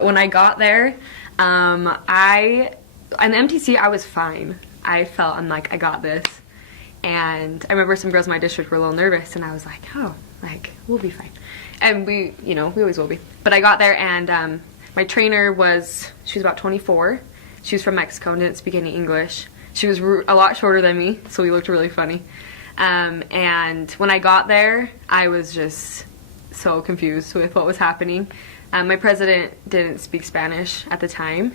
When I got there, on the MTC, I was fine. I'm like, I got this. And I remember some girls in my district were a little nervous, and I was like, oh, like, we'll be fine. And we always will be. But I got there, and my trainer she was about 24. She was from Mexico and didn't speak any English. She was a lot shorter than me, so we looked really funny. And when I got there, I was just so confused with what was happening. My president didn't speak Spanish at the time.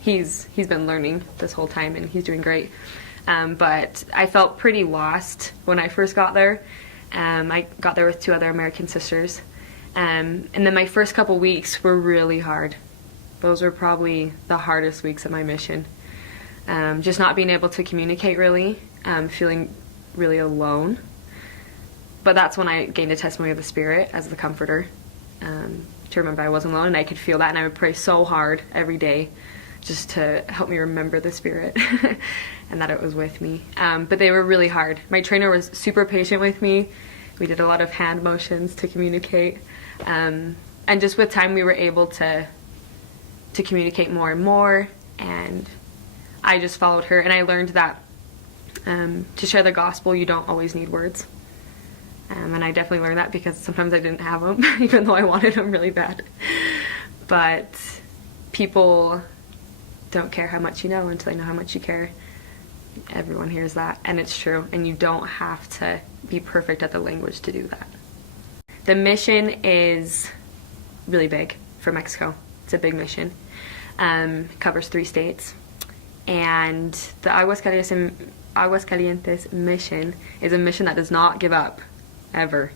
He's been learning this whole time, and he's doing great. But I felt pretty lost when I first got there. I got there with 2 other American sisters. And then my first couple weeks were really hard. Those were probably the hardest weeks of my mission. Just not being able to communicate really, feeling really alone. But that's when I gained a testimony of the Spirit as the comforter. To remember I wasn't alone, and I could feel that, and I would pray so hard every day just to help me remember the Spirit and that it was with me. But they were really hard. My trainer was super patient with me. We did a lot of hand motions to communicate, and just with time we were able to communicate more and more, and I just followed her, and I learned that to share the gospel you don't always need words. And I definitely learned that because sometimes I didn't have them, even though I wanted them really bad. But people don't care how much you know until they know how much you care. Everyone hears that, and it's true. And you don't have to be perfect at the language to do that. The mission is really big for Mexico. It's a big mission. It covers 3 states. And the Aguascalientes mission is a mission that does not give up. Ever.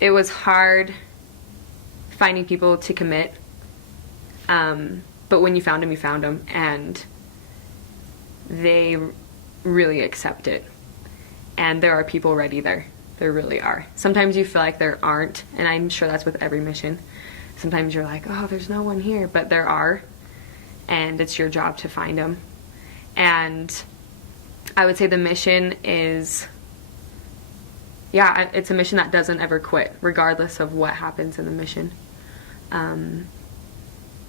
It was hard finding people to commit, but when you found them, and they really accept it, and there are people ready there. There really are. Sometimes you feel like there aren't, and I'm sure that's with every mission. Sometimes you're like, oh, there's no one here, but there are, and it's your job to find them. And I would say the mission is, it's a mission that doesn't ever quit, regardless of what happens in the mission.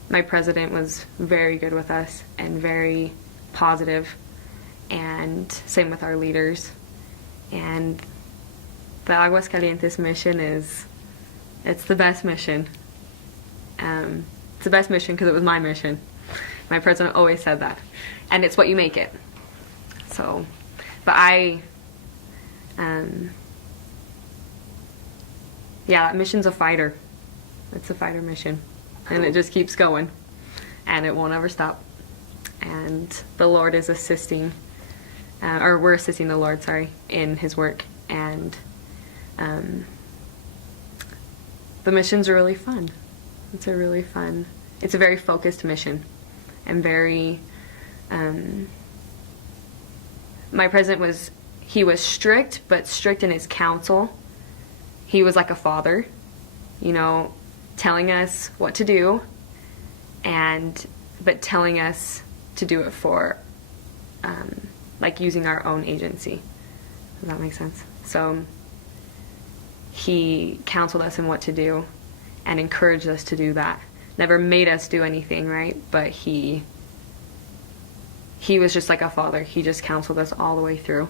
My president was very good with us and very positive, and same with our leaders. And the Aguascalientes mission it's the best mission. It's the best mission because it was my mission. My president always said that. And it's what you make it. So, but that mission's a fighter. It's a fighter mission. And it just keeps going. And it won't ever stop. And the Lord is assisting, or we're assisting the Lord, in His work. And the missions are really fun. It's a very focused mission. And very, my president was strict, but strict in his counsel. He was like a father, telling us what to do, but telling us to do it for, like using our own agency. Does that make sense? So he counseled us in what to do and encouraged us to do that. Never made us do anything, right? But he was just like a father. He just counseled us all the way through.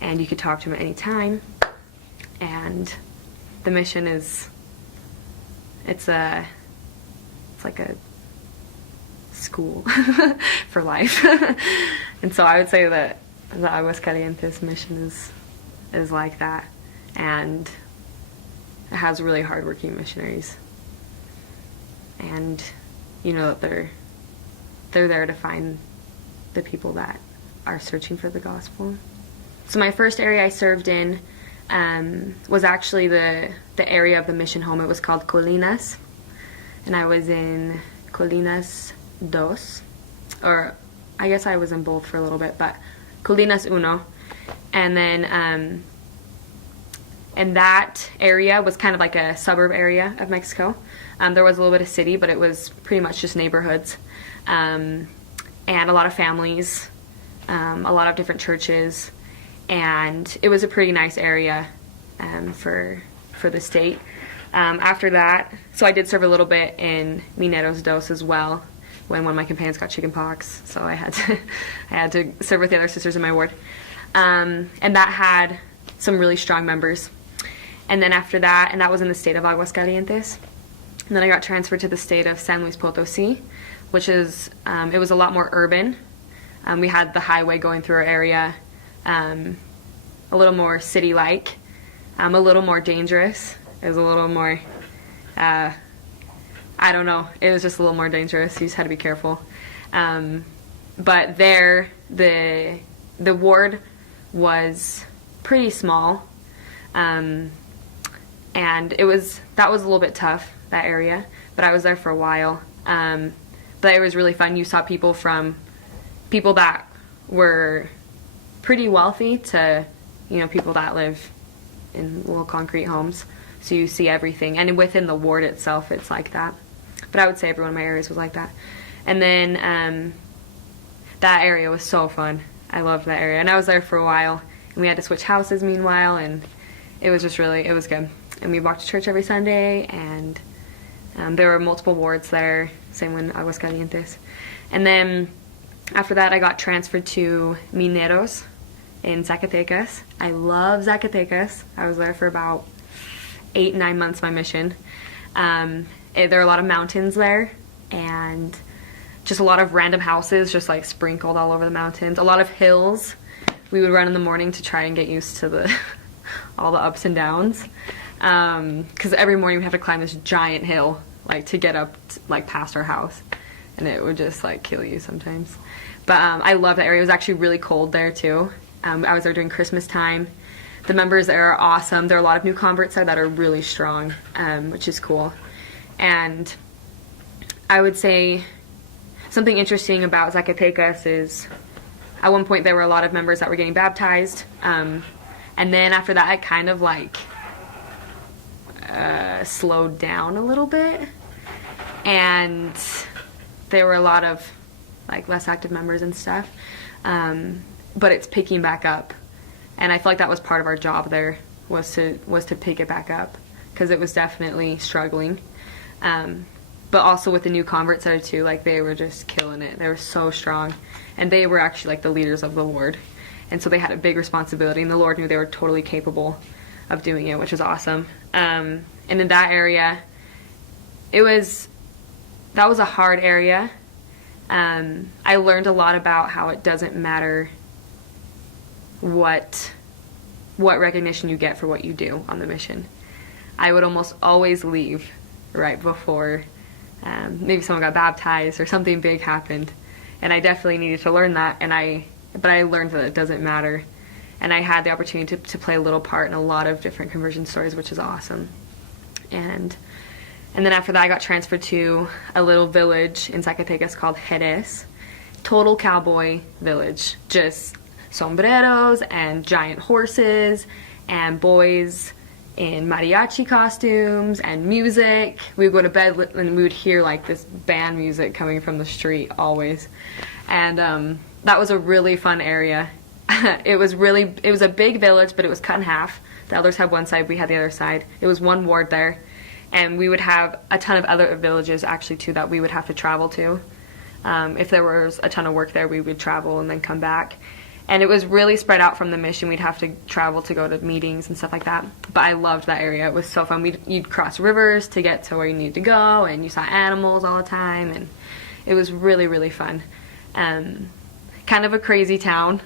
And you could talk to him at any time. And the mission it's like a school for life. And so I would say that the Aguascalientes mission is like that. And it has really hardworking missionaries. And that they're there to find the people that are searching for the gospel. So my first area I served in was actually the area of the mission home. It was called Colinas, and I was in Colinas Dos, or I guess I was in both for a little bit, but Colinas Uno. And then and that area was kind of like a suburb area of Mexico. There was a little bit of city, but it was pretty much just neighborhoods, and a lot of families, a lot of different churches, and it was a pretty nice area for the state. After that, so I did serve a little bit in Mineros Dos as well when one of my companions got chicken pox, so I had to serve with the other sisters in my ward. And that had some really strong members. And then after that, and that was in the state of Aguascalientes. And then I got transferred to the state of San Luis Potosí, which is, it was a lot more urban. We had the highway going through our area, a little more city-like, a little more dangerous. It was a little more, I don't know, it was just a little more dangerous. You just had to be careful. But there, the ward was pretty small, and that was a little bit tough, that area, but I was there for a while. But it was really fun. You saw people from people that were pretty wealthy to, you know, people that live in little concrete homes. So you see everything, and within the ward itself, it's like that. But I would say every one of my areas was like that. And then that area was so fun. I loved that area, and I was there for a while. And we had to switch houses meanwhile, and it was just really, it was good. And we walked to church every Sunday, and there were multiple wards there, same in Aguascalientes. And then after that, I got transferred to Mineros in Zacatecas. I love Zacatecas. I was there for about 8-9 months, my mission. There are a lot of mountains there, and just a lot of random houses just like sprinkled all over the mountains. A lot of hills. We would run in the morning to try and get used to all the ups and downs. Because every morning we have to climb this giant hill, like to get up, like past our house, and it would just like kill you sometimes. But I love that area. It was actually really cold there too. I was there during Christmas time. The members there are awesome. There are a lot of new converts there that are really strong, which is cool. And I would say something interesting about Zacatecas is at one point there were a lot of members that were getting baptized, and then after that it kind of like slowed down a little bit, and there were a lot of like less active members and stuff, but it's picking back up, and I feel like that was part of our job there, was to pick it back up, because it was definitely struggling. But also with the new converts there too, like they were just killing it. They were so strong, and they were actually like the leaders of the ward, and so they had a big responsibility, and the Lord knew they were totally capable of doing it, which was awesome. And in that area, that was a hard area. I learned a lot about how it doesn't matter what recognition you get for what you do on the mission. I would almost always leave right before maybe someone got baptized or something big happened, and I definitely needed to learn that, but I learned that it doesn't matter, and I had the opportunity to play a little part in a lot of different conversion stories, which is awesome. And then after that I got transferred to a little village in Zacatecas called Jerez. Total cowboy village, just sombreros and giant horses and boys in mariachi costumes and music. We would go to bed and we would hear like this band music coming from the street always. And that was a really fun area. It was a big village, but it was cut in half. The elders had one side, we had the other side. It was one ward there. And we would have a ton of other villages actually too that we would have to travel to. If there was a ton of work there, we would travel and then come back. And it was really spread out from the mission. We'd have to travel to go to meetings and stuff like that. But I loved that area. It was so fun. You'd cross rivers to get to where you needed to go, and you saw animals all the time, and it was really, really fun. Kind of a crazy town.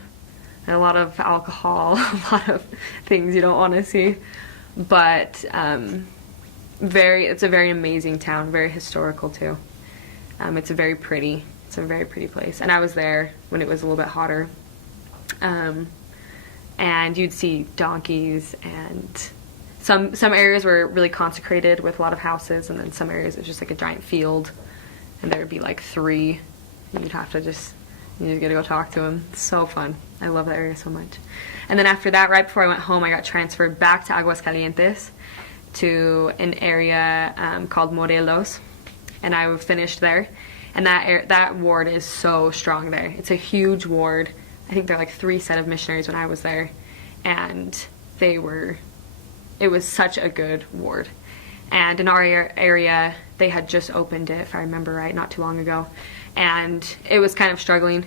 A lot of alcohol, a lot of things you don't want to see. But it's a very amazing town, very historical too. It's a very pretty place. And I was there when it was a little bit hotter. And you'd see donkeys, and some areas were really consecrated with a lot of houses, and then some areas it was just like a giant field, and there would be like 3, and you just get to go talk to them. It's so fun. I love that area so much. And then after that, right before I went home, I got transferred back to Aguascalientes to an area called Morelos, and I finished there. And that ward is so strong there. It's a huge ward. I think there are like 3 set of missionaries when I was there, and it was such a good ward. And in our area, they had just opened it, if I remember right, not too long ago. And it was kind of struggling.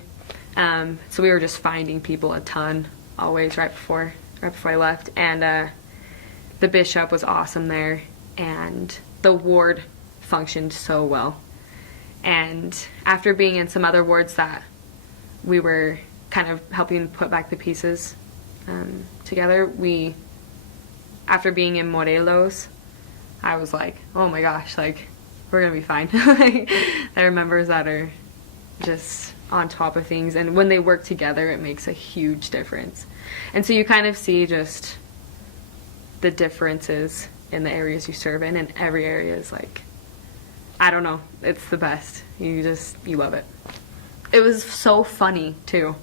So we were just finding people a ton, always right before I left. And the bishop was awesome there. And the ward functioned so well. And after being in some other wards that we were kind of helping put back the pieces together, after being in Morelos, I was like, oh my gosh, like, we're gonna be fine. Like, there are members that are just on top of things, and when they work together, it makes a huge difference. And so you kind of see just the differences in the areas you serve in, and every area is like, I don't know, it's the best. You love it. It was so funny too.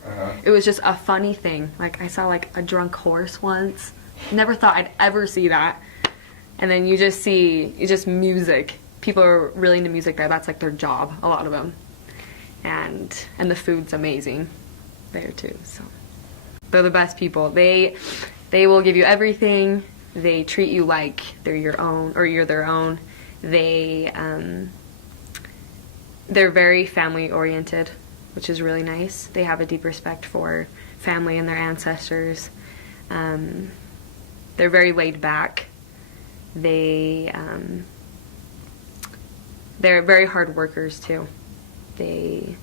It was just a funny thing. Like, I saw like a drunk horse once. Never thought I'd ever see that. And then you just see music. People are really into music there. That's like their job, a lot of them. And the food's amazing there too. So they're the best people. They will give you everything. They treat you like they're your own, or you're their own. They're very family oriented, which is really nice. They have a deep respect for family and their ancestors. They're very laid back. They're very hard workers too. They're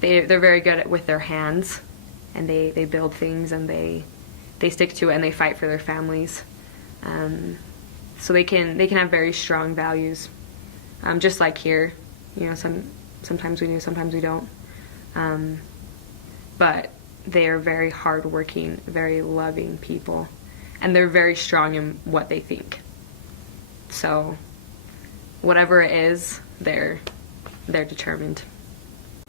very good with their hands, and they build things, and they stick to it, and they fight for their families. So they can have very strong values, just like here. You know, sometimes we do, sometimes we don't. But they are very hardworking, very loving people, and they're very strong in what they think. So whatever it is, they're determined.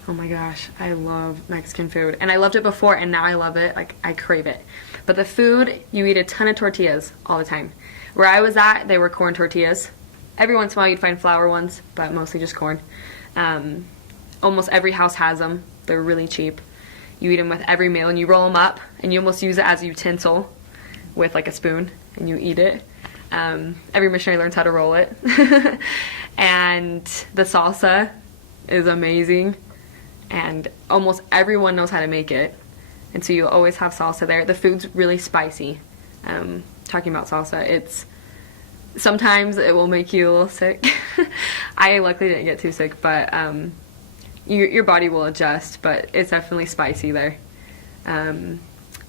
Oh my gosh, I love Mexican food. And I loved it before, and now I love it. Like, I crave it. But the food, you eat a ton of tortillas all the time. Where I was at, they were corn tortillas. Every once in a while you'd find flour ones, but mostly just corn. Almost every house has them. They're really cheap. You eat them with every meal, and you roll them up, and you almost use it as a utensil with like a spoon, and you eat it. Every missionary learns how to roll it. And the salsa is amazing, and almost everyone knows how to make it, and so you always have salsa there. The food's really spicy. Talking about salsa, sometimes it will make you a little sick. I luckily didn't get too sick, but your body will adjust, but it's definitely spicy there.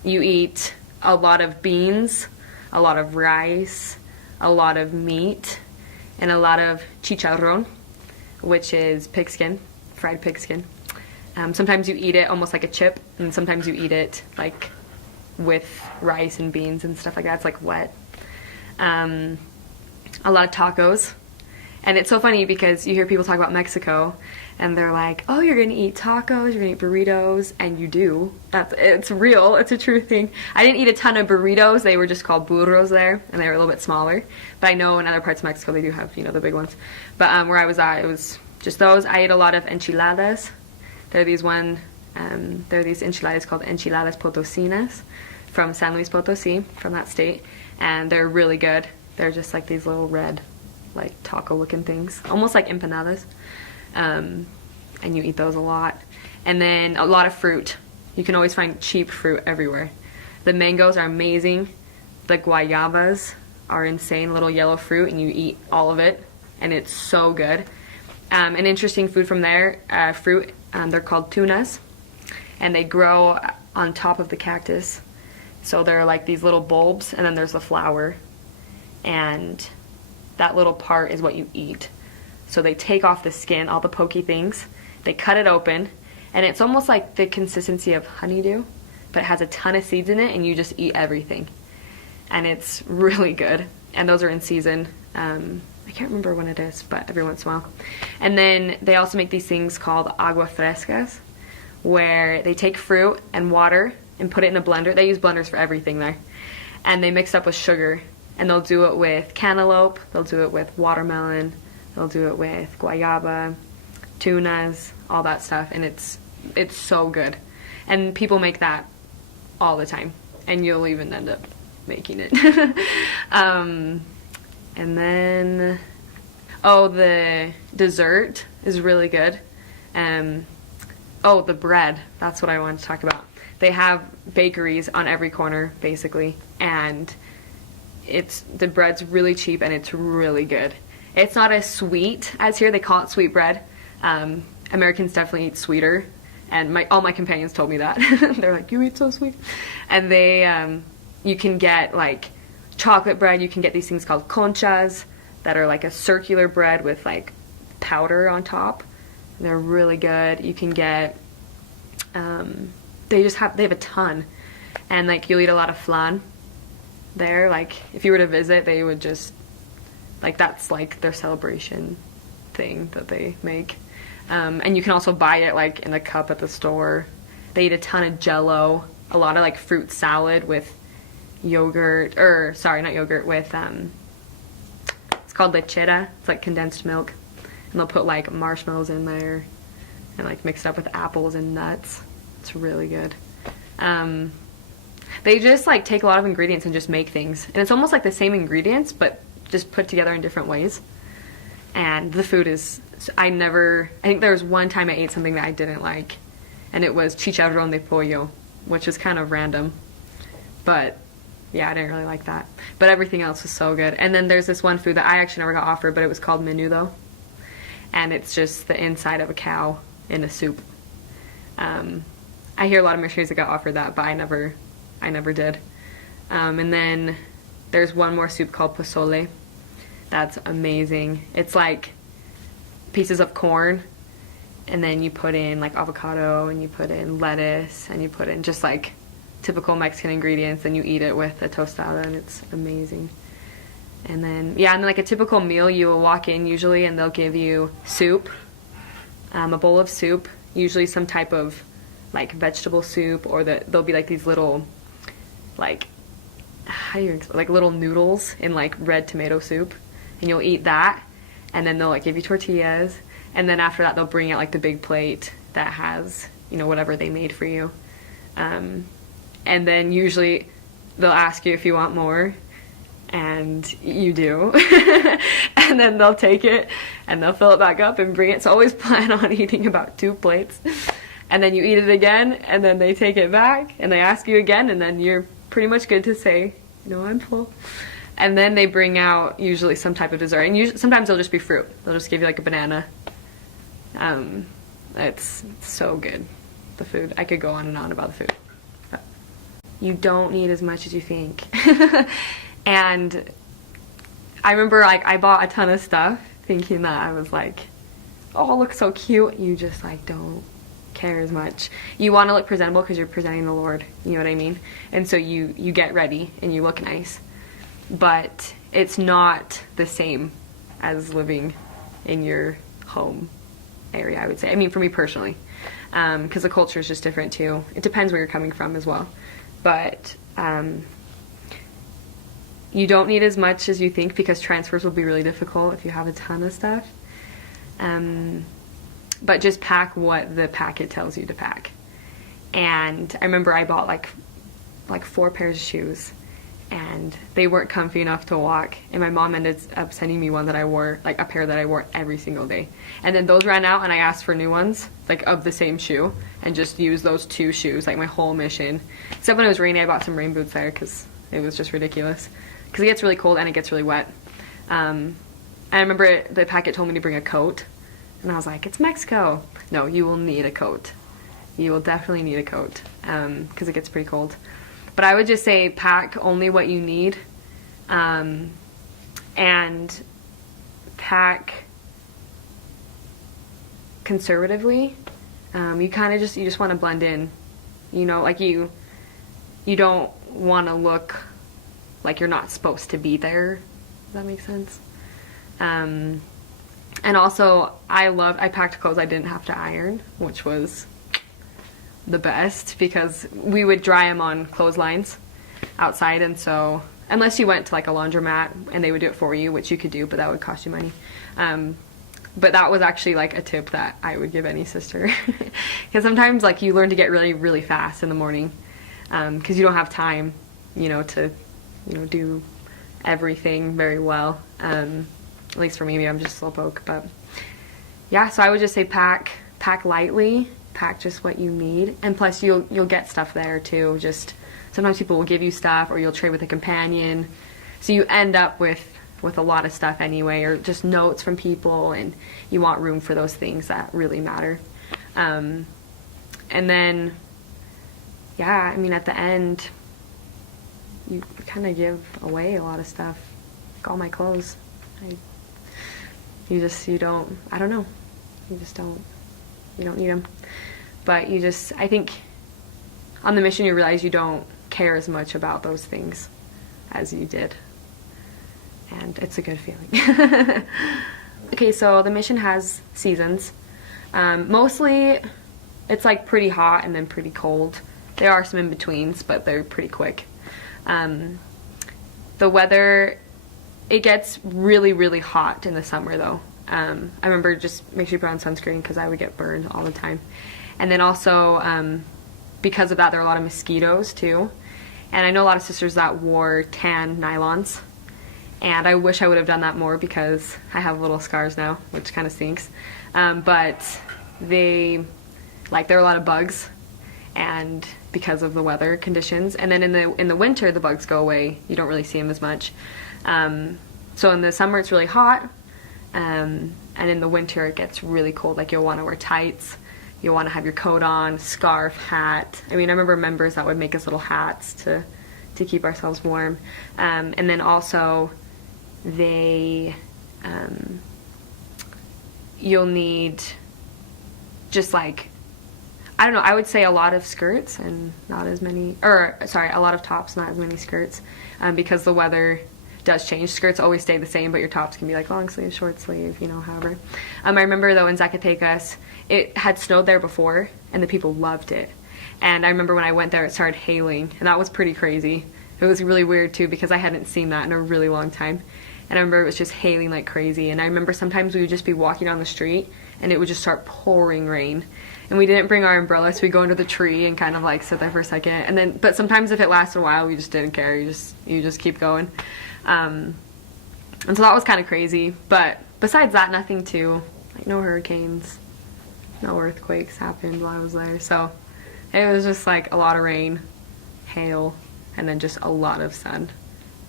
You eat a lot of beans, a lot of rice, a lot of meat, and a lot of chicharrón, which is pigskin, fried pigskin. Sometimes you eat it almost like a chip, and sometimes you eat it like with rice and beans and stuff like that. It's like wet. A lot of tacos. And it's so funny because you hear people talk about Mexico, and they're like, oh, you're gonna eat tacos, you're gonna eat burritos, and you do. It's real, it's a true thing. I didn't eat a ton of burritos. They were just called burros there, and they were a little bit smaller. But I know in other parts of Mexico they do have, the big ones. But where I was at, it was just those. I ate a lot of enchiladas. There are these enchiladas called enchiladas potosinas from San Luis Potosí, from that state, and they're really good. They're just like these little red, like taco looking things, almost like empanadas. And you eat those a lot. And then a lot of fruit. You can always find cheap fruit everywhere. The mangoes are amazing. The guayabas are insane, little yellow fruit, and you eat all of it, and it's so good. An interesting food from there, fruit, they're called tunas, and they grow on top of the cactus. So they're like these little bulbs, and then there's the flower, and that little part is what you eat. So they take off the skin, all the pokey things, they cut it open, and it's almost like the consistency of honeydew, but it has a ton of seeds in it, and you just eat everything. And it's really good. And those are in season. I can't remember when it is, but every once in a while. And then they also make these things called agua frescas, where they take fruit and water and put it in a blender. They use blenders for everything there. And they mix it up with sugar. And they'll do it with cantaloupe, they'll do it with watermelon, they'll do it with guayaba, tunas, all that stuff. And it's so good. And people make that all the time. And you'll even end up making it. And then, oh, the dessert is really good. Oh, the bread. That's what I wanted to talk about. They have bakeries on every corner, basically, and the bread's really cheap and it's really good. It's not as sweet as here. They call it sweet bread. Americans definitely eat sweeter, and all my companions told me that. They're like, you eat so sweet. And you can get like chocolate bread. You can get these things called conchas that are like a circular bread with like powder on top. They're really good. You can get, they have a ton, and like you'll eat a lot of flan there. Like if you were to visit, they would just, like, that's like their celebration thing that they make. And you can also buy it like in a cup at the store. They eat a ton of Jello, a lot of like fruit salad with yogurt, or sorry, not yogurt, with it's called lechera. It's like condensed milk, and they'll put like marshmallows in there and like mix it up with apples and nuts. It's really good. They just like take a lot of ingredients and just make things, and it's almost like the same ingredients but just put together in different ways. And the food is, I think there was one time I ate something that I didn't like, and it was chicharrón de pollo, which is kind of random, but yeah, I didn't really like that. But everything else was so good. And then there's this one food that I actually never got offered, but it was called menudo, and it's just the inside of a cow in a soup. I hear a lot of missionaries that got offered that, but I never did. And then there's one more soup called pozole. That's amazing. It's like pieces of corn, and then you put in like avocado, and you put in lettuce, and you put in just like typical Mexican ingredients, and you eat it with a tostada, and it's amazing. And then, yeah, and then like a typical meal, you will walk in usually and they'll give you soup, a bowl of soup, usually some type of like vegetable soup, or there'll be like these little, like, like little noodles in like red tomato soup, and you'll eat that, and then they'll like give you tortillas, and then after that they'll bring out like the big plate that has, you know, whatever they made for you. And then usually they'll ask you if you want more, and you do. And then they'll take it and they'll fill it back up and bring it. So always plan on eating about 2 plates, and then you eat it again, and then they take it back and they ask you again, and then you're pretty much good to say, no, I'm full. And then they bring out usually some type of dessert, and sometimes they'll just be fruit. They'll just give you like a banana. It's so good, the food. I could go on and on about the food. But you don't need as much as you think. And I remember like I bought a ton of stuff thinking that I was like, oh, it looks so cute. You just like don't care as much. You want to look presentable because you're presenting the Lord, you know what I mean? And so you get ready and you look nice, but it's not the same as living in your home area, I would say. I mean, for me personally, because the culture is just different too. It depends where you're coming from as well, but you don't need as much as you think, because transfers will be really difficult if you have a ton of stuff. But just pack what the packet tells you to pack. And I remember I bought like 4 pairs of shoes, and they weren't comfy enough to walk, and my mom ended up sending me one that I wore, like a pair that I wore every single day. And then those ran out, and I asked for new ones, like of the same shoe, and just used those 2 shoes like my whole mission. Except when it was rainy, I bought some rain boots there because it was just ridiculous, because it gets really cold and it gets really wet. I remember the packet told me to bring a coat, and I was like, it's Mexico. No, you will need a coat. You will definitely need a coat, because it gets pretty cold. But I would just say pack only what you need, and pack conservatively. You just want to blend in, you know, like you don't want to look like you're not supposed to be there. Does that make sense? And also, I packed clothes I didn't have to iron, which was the best, because we would dry them on clotheslines outside, and so unless you went to like a laundromat and they would do it for you, which you could do, but that would cost you money. But that was actually like a tip that I would give any sister, because sometimes like you learn to get really, really fast in the morning, because you don't have time, you know, to, you know, do everything very well. At least for me, maybe I'm just slowpoke, but yeah, so I would just say pack lightly, pack just what you need, and plus you'll get stuff there too. Just sometimes people will give you stuff, or you'll trade with a companion, so you end up with a lot of stuff anyway, or just notes from people, and you want room for those things that really matter. And then, yeah, I mean, at the end, you kind of give away a lot of stuff, like all my clothes. You don't, I don't know, you don't need them. But I think on the mission you realize you don't care as much about those things as you did. And it's a good feeling. Okay, so the mission has seasons. Mostly it's like pretty hot and then pretty cold. There are some in-betweens, but they're pretty quick. The weather, it gets really, really hot in the summer though. I remember just make sure you put on sunscreen because I would get burned all the time. And then also, because of that, there are a lot of mosquitoes too. And I know a lot of sisters that wore tan nylons. And I wish I would have done that more because I have little scars now, which kind of stinks. But there are a lot of bugs, and because of the weather conditions. And then in the winter, the bugs go away. You don't really see them as much. So in the summer, it's really hot. And in the winter, it gets really cold. Like, you'll want to wear tights. You'll want to have your coat on, scarf, hat. I mean, I remember members that would make us little hats to keep ourselves warm. And then also, you'll need just like, I don't know, I would say a lot of skirts and not as many, a lot of tops, not as many skirts, because the weather does change. Skirts always stay the same, but your tops can be like long sleeve, short sleeve, however. I remember though in Zacatecas, it had snowed there before and the people loved it. And I remember when I went there, it started hailing, and that was pretty crazy. It was really weird too because I hadn't seen that in a really long time. And I remember it was just hailing like crazy. And I remember sometimes we would just be walking down the street and it would just start pouring rain. And we didn't bring our umbrella, so we'd go under the tree and kind of like sit there for a second. And then, but sometimes if it lasted a while, we just didn't care. You just keep going. And so that was kind of crazy. But besides that, nothing too, like no hurricanes, no earthquakes happened while I was there. So it was just like a lot of rain, hail, and then just a lot of sun.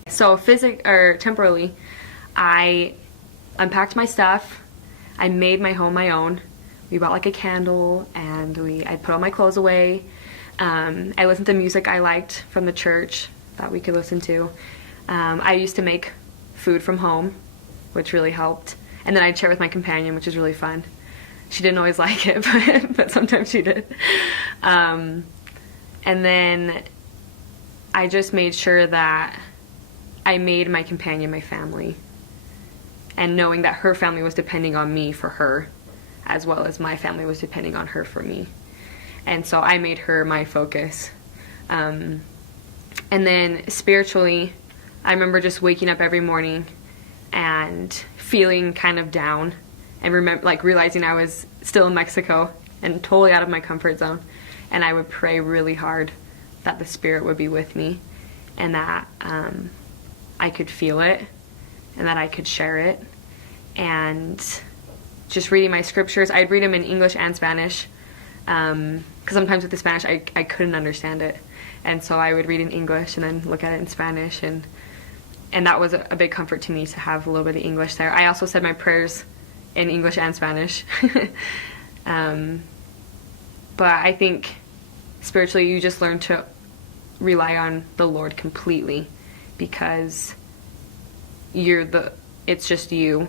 So temporarily, I unpacked my stuff. I made my home my own. We bought like a candle, and I put all my clothes away. I listened to music I liked from the church that we could listen to. I used to make food from home, which really helped. And then I'd share with my companion, which was really fun. She didn't always like it, but sometimes she did. And then I just made sure that I made my companion my family, and knowing that her family was depending on me for her, as well as my family was depending on her for me. And so I made her my focus. And then spiritually, I remember just waking up every morning and feeling kind of down, and realizing I was still in Mexico and totally out of my comfort zone. And I would pray really hard that the Spirit would be with me, and that I could feel it, and that I could share it. And just reading my scriptures, I'd read them in English and Spanish, because sometimes with the Spanish I couldn't understand it, and so I would read in English and then look at it in Spanish, and that was a big comfort to me to have a little bit of English there. I also said my prayers in English and Spanish. But I think spiritually you just learn to rely on the Lord completely, because it's just you.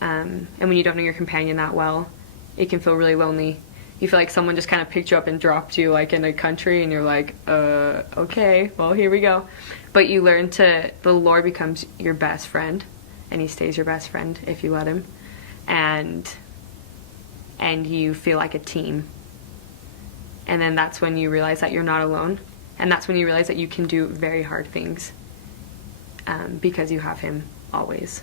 And when you don't know your companion that well, it can feel really lonely. You feel like someone just kind of picked you up and dropped you like in a country, and you're like, okay, well, here we go. But you learn the Lord becomes your best friend, and he stays your best friend if you let him. And you feel like a team. And then that's when you realize that you're not alone. And that's when you realize that you can do very hard things, because you have him always.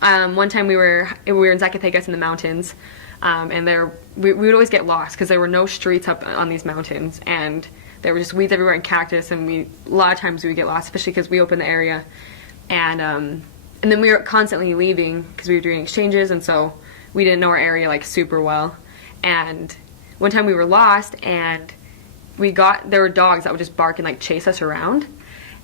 One time we were in Zacatecas in the mountains, and we would always get lost because there were no streets up on these mountains, and there were just weeds everywhere and cactus, and a lot of times we would get lost, especially because we opened the area. And then we were constantly leaving because we were doing exchanges, and so we didn't know our area like super well. And one time we were lost, and there were dogs that would just bark and like chase us around.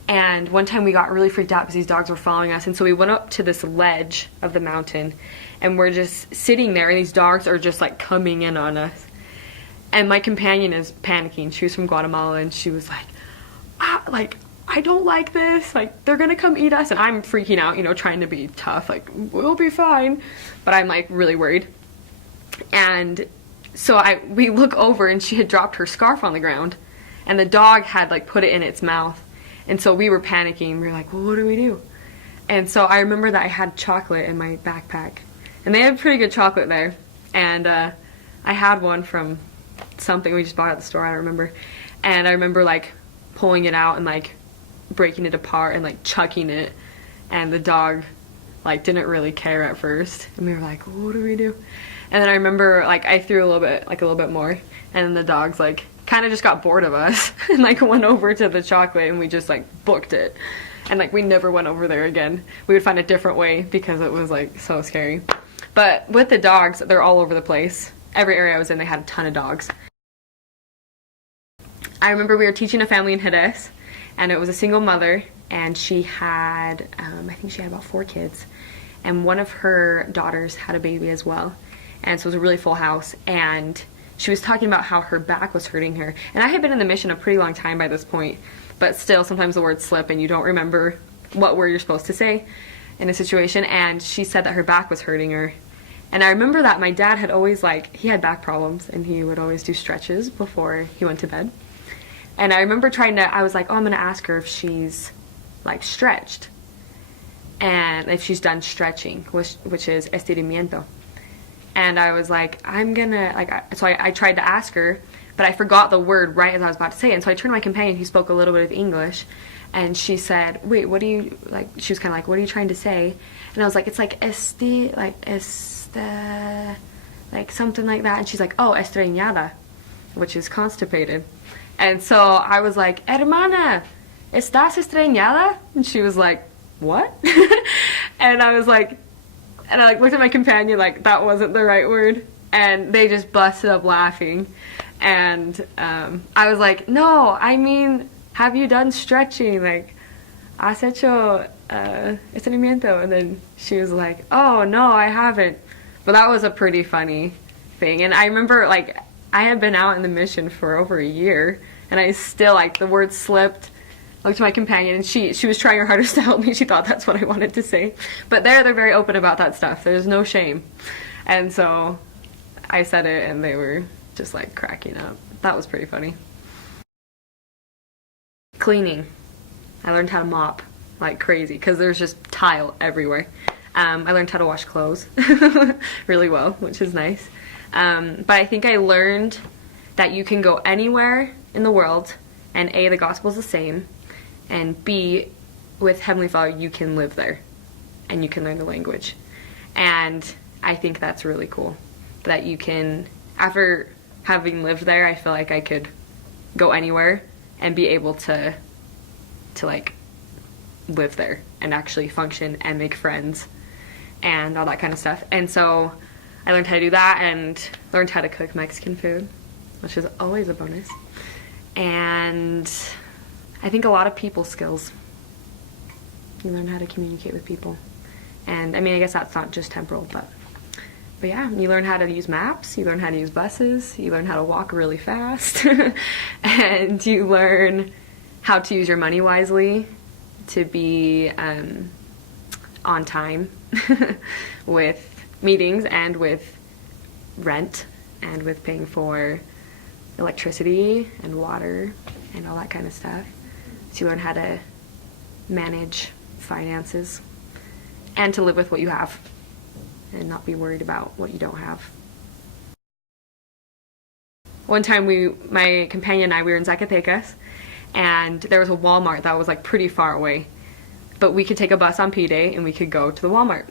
And one time we got really freaked out because these dogs were following us, and so we went up to this ledge of the mountain, and we're just sitting there, and these dogs are just like coming in on us. And my companion is panicking. She was from Guatemala, and she was like, I don't like this, like they're gonna come eat us. And I'm freaking out, you know, trying to be tough, like we'll be fine, but I'm like really worried. And so we look over, and she had dropped her scarf on the ground, and the dog had like put it in its mouth. And so we were panicking. We were like, well, what do we do? And so I remember that I had chocolate in my backpack, and they had pretty good chocolate there. And I had one from something we just bought at the store, I don't remember. And I remember like pulling it out and like breaking it apart and like chucking it, and the dog like didn't really care at first, and we were like, well, what do we do? And then I remember like I threw a little bit more, and then the dogs like kind of just got bored of us and like went over to the chocolate, and we just like booked it, and like we never went over there again. We would find a different way because it was like so scary. But with the dogs, they're all over the place. Every area I was in, they had a ton of dogs. I remember we were teaching a family in Jerez, and it was a single mother, and she had, I think she had about 4 kids, and one of her daughters had a baby as well, and so it was a really full house. And she was talking about how her back was hurting her, and I had been in the mission a pretty long time by this point, but still sometimes the words slip and you don't remember what word you're supposed to say in a situation. And she said that her back was hurting her, and I remember that my dad had always he had back problems, and he would always do stretches before he went to bed. And I remember I was like, oh, I'm gonna ask her if she's like stretched, and if she's done stretching, which is estiramiento. And I was like, so I tried to ask her, but I forgot the word right as I was about to say it. And so I turned to my companion, who spoke a little bit of English, and she said, wait, what do you, like, she was kind of like, what are you trying to say? And I was like, it's like like something like that. And she's like, oh, estreñada, which is constipated. And so I was like, hermana, ¿estás estreñada? And she was like, what? And I was like, and I looked at my companion like that wasn't the right word, and they just busted up laughing. And I was like, no, I mean, have you done stretching? Like, has hecho estiramiento? And then she was like, oh, no, I haven't. But that was a pretty funny thing. And I remember, like, I had been out in the mission for over a year, and I still, like, the word slipped. I looked at my companion, and she was trying her hardest to help me. She thought that's what I wanted to say. But they're very open about that stuff. There's no shame. And so I said it, and they were just, like, cracking up. That was pretty funny. Cleaning. I learned how to mop like crazy because there's just tile everywhere. I learned how to wash clothes really well, which is nice. But I think I learned that you can go anywhere in the world, and A, the gospel's the same, and B, with Heavenly Father, you can live there, and you can learn the language. And I think that's really cool, that you can, after having lived there, I feel like I could go anywhere and be able to like live there and actually function and make friends and all that kind of stuff. And so I learned how to do that and learned how to cook Mexican food, which is always a bonus. And I think a lot of people skills. You learn how to communicate with people. And I mean, I guess that's not just temporal, but yeah, you learn how to use maps, you learn how to use buses, you learn how to walk really fast, and you learn how to use your money wisely to be on time with meetings and with rent and with paying for electricity and water and all that kind of stuff. So you learn how to manage finances and to live with what you have and not be worried about what you don't have. One time my companion and I, we were in Zacatecas, and there was a Walmart that was like pretty far away, but we could take a bus on P-Day and we could go to the Walmart.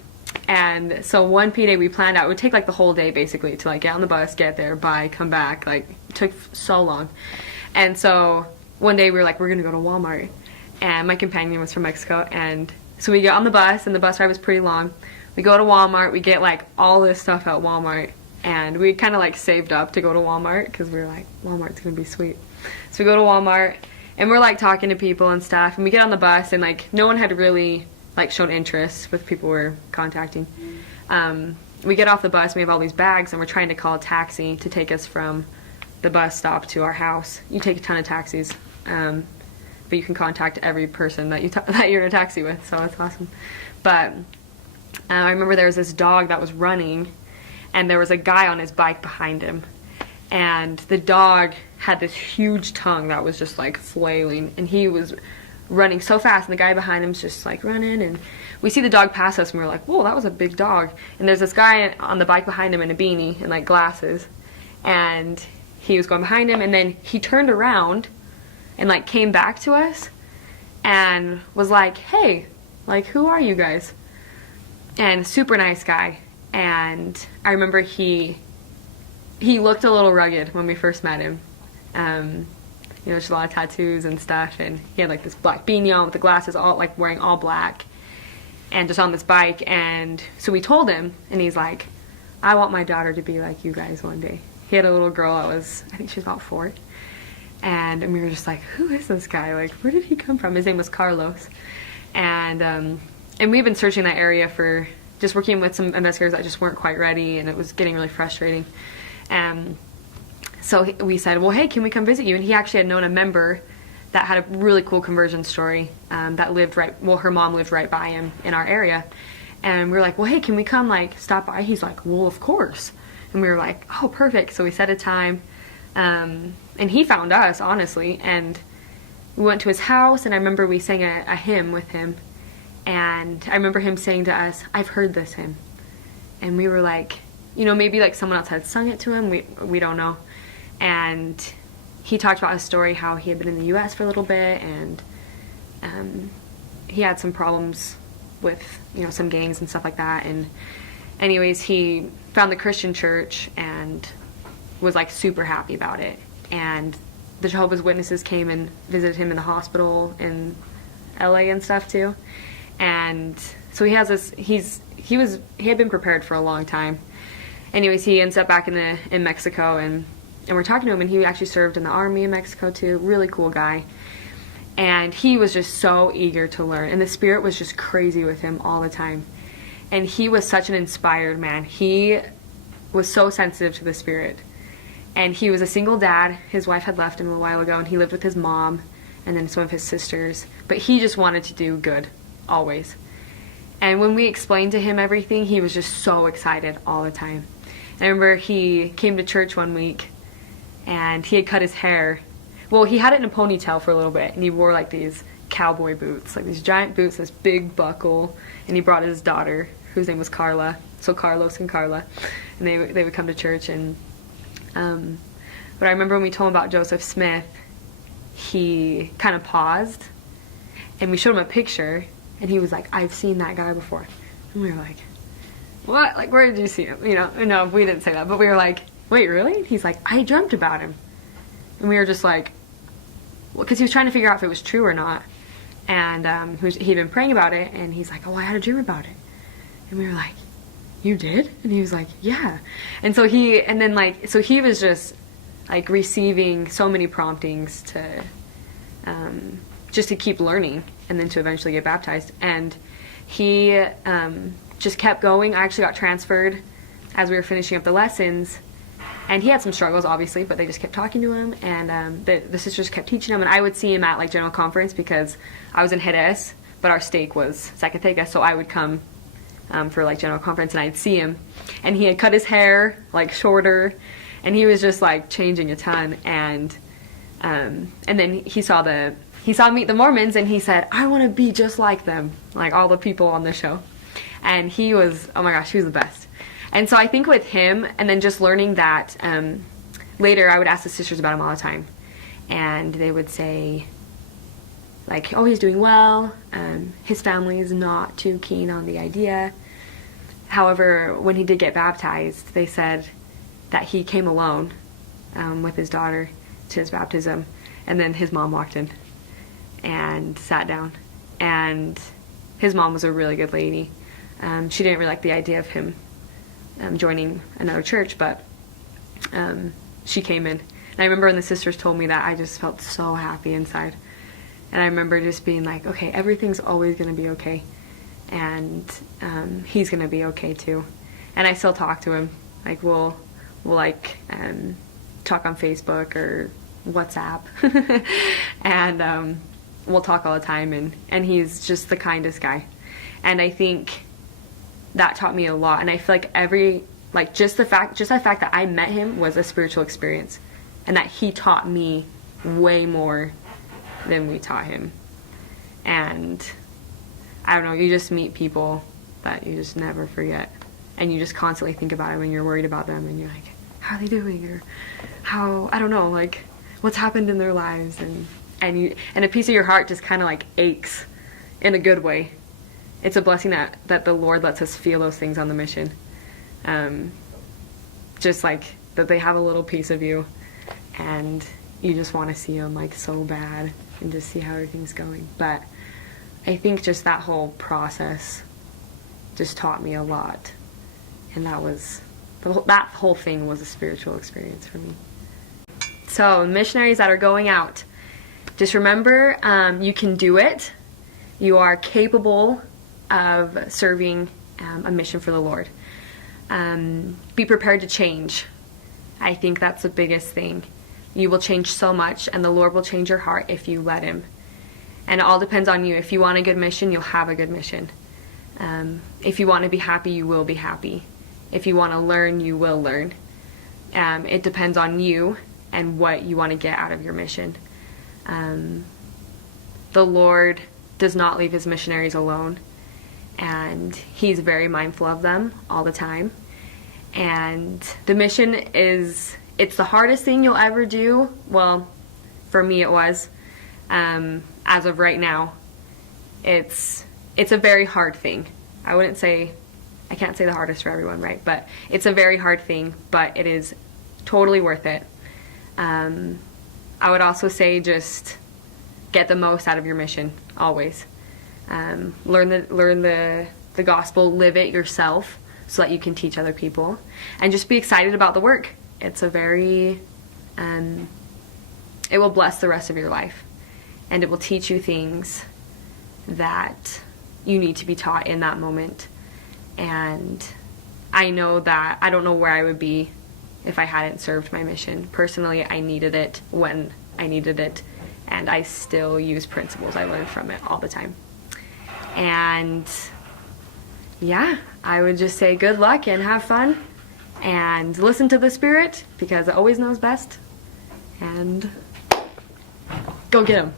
And so one P-Day we planned out, it would take like the whole day basically to like get on the bus, get there, buy, come back, like it took so long. And so one day we were like, we're gonna go to Walmart. And my companion was from Mexico, and so we get on the bus, and the bus ride was pretty long. We go to Walmart, we get like all this stuff at Walmart, and we kind of like saved up to go to Walmart because we were like, Walmart's gonna be sweet. So we go to Walmart, and we're like talking to people and stuff, and we get on the bus, and like no one had really like shown interest with people we're contacting. We get off the bus, and we have all these bags, and we're trying to call a taxi to take us from the bus stop to our house. You take a ton of taxis, but you can contact every person that you're in a taxi with, so that's awesome. But I remember there was this dog that was running, and there was a guy on his bike behind him, and the dog had this huge tongue that was just like flailing, and he was running so fast, and the guy behind him's just like running, and we see the dog pass us, and we're like, whoa, that was a big dog. And there's this guy on the bike behind him in a beanie and like glasses, and he was going behind him, and then he turned around and like came back to us and was like, hey, like, who are you guys? And super nice guy. And I remember he looked a little rugged when we first met him. You know, just a lot of tattoos and stuff, and he had like this black beanie on with the glasses, all like wearing all black, and just on this bike. And so we told him, and he's like, I want my daughter to be like you guys one day. He had a little girl that was, I think she was about 4, and we were just like, who is this guy? Like, where did he come from? His name was Carlos. And we've been searching that area for, just working with some investigators that just weren't quite ready, and it was getting really frustrating. So we said, well, hey, can we come visit you? And he actually had known a member that had a really cool conversion story, that lived her mom lived right by him in our area. And we were like, well, hey, can we come like stop by? He's like, well, of course. And we were like, oh, perfect. So we set a time, and he found us, honestly, and we went to his house, and I remember we sang a hymn with him, and I remember him saying to us, I've heard this hymn. And we were like, you know, maybe like someone else had sung it to him, we don't know. And he talked about his story, how he had been in the U.S. for a little bit, and he had some problems with, you know, some gangs and stuff like that. And anyways, he found the Christian church and was like super happy about it. And the Jehovah's Witnesses came and visited him in the hospital in LA and stuff too. And so he has this, he had been prepared for a long time. Anyways, he ends up back in Mexico, and we're talking to him, and he actually served in the army in Mexico too. Really cool guy. And he was just so eager to learn, and the Spirit was just crazy with him all the time. And he was such an inspired man. He was so sensitive to the Spirit. And he was a single dad. His wife had left him a while ago, and he lived with his mom and then some of his sisters. But he just wanted to do good, always. And when we explained to him everything, he was just so excited all the time. And I remember he came to church one week, and he had cut his hair. Well, he had it in a ponytail for a little bit, and he wore like these cowboy boots, like these giant boots, this big buckle, and he brought his daughter, whose name was Carla, so Carlos and Carla, and they would come to church. And but I remember when we told him about Joseph Smith, he kind of paused, and we showed him a picture, and he was like, I've seen that guy before. And we were like, what? Like, where did you see him? You know, no, we didn't say that, but we were like, wait, really? And he's like, I dreamt about him. And we were just like, well, because he was trying to figure out if it was true or not. And he'd been praying about it, and he's like, oh, I had a dream about it. And we were like, you did? And he was like, yeah. And so he was just like receiving so many promptings to just to keep learning, and then to eventually get baptized. And he just kept going. I actually got transferred as we were finishing up the lessons, and he had some struggles, obviously, but they just kept talking to him, and the sisters kept teaching him. And I would see him at like general conference, because I was in Jerez, but our stake was Zacatecas, so I would come for like general conference, and I'd see him, and he had cut his hair like shorter, and he was just like changing a ton. And then he saw Meet the Mormons, and he said, I want to be just like them, like all the people on the show. And he was, oh my gosh, he was the best. And so I think with him, and then just learning that, later I would ask the sisters about him all the time, and they would say, like, oh, he's doing well, his family is not too keen on the idea. However, when he did get baptized, they said that he came alone with his daughter to his baptism, And then his mom walked in and sat down. And his mom was a really good lady. She didn't really like the idea of him joining another church, but she came in. And I remember when the sisters told me that, I just felt so happy inside. And I remember just being like, okay, everything's always going to be okay. And he's going to be okay too. And I still talk to him. Like, we'll like talk on Facebook or WhatsApp. And we'll talk all the time. And he's just the kindest guy. And I think that taught me a lot. And I feel like just the fact that I met him was a spiritual experience. And that he taught me way more than we taught him. And I don't know, you just meet people that you just never forget. And you just constantly think about them and you're worried about them and you're like, how are they doing? Or how, I don't know, like what's happened in their lives. And a piece of your heart just kind of like aches in a good way. It's a blessing that the Lord lets us feel those things on the mission. Just like that they have a little piece of you and you just want to see them like so bad and just see how everything's going. But I think just that whole process just taught me a lot. And that whole thing was a spiritual experience for me. So missionaries that are going out, just remember you can do it. You are capable of serving a mission for the Lord. Be prepared to change. I think that's the biggest thing. You will change so much, and the Lord will change your heart if you let Him. And it all depends on you. If you want a good mission, you'll have a good mission. If you want to be happy, you will be happy. If you want to learn, you will learn. It depends on you and what you want to get out of your mission. The Lord does not leave His missionaries alone, and He's very mindful of them all the time. And the mission it's the hardest thing you'll ever do. Well, for me it was. As of right now, it's a very hard thing. I can't say the hardest for everyone, right? But it's a very hard thing, but it is totally worth it. I would also say just get the most out of your mission, always. Learn the gospel, live it yourself so that you can teach other people. And just be excited about the work. It's a very, it will bless the rest of your life. And it will teach you things that you need to be taught in that moment. And I know that I don't know where I would be if I hadn't served my mission. Personally, I needed it when I needed it. And I still use principles I learned from it all the time. And yeah, I would just say good luck and have fun. And listen to the Spirit, because it always knows best. And go get 'em.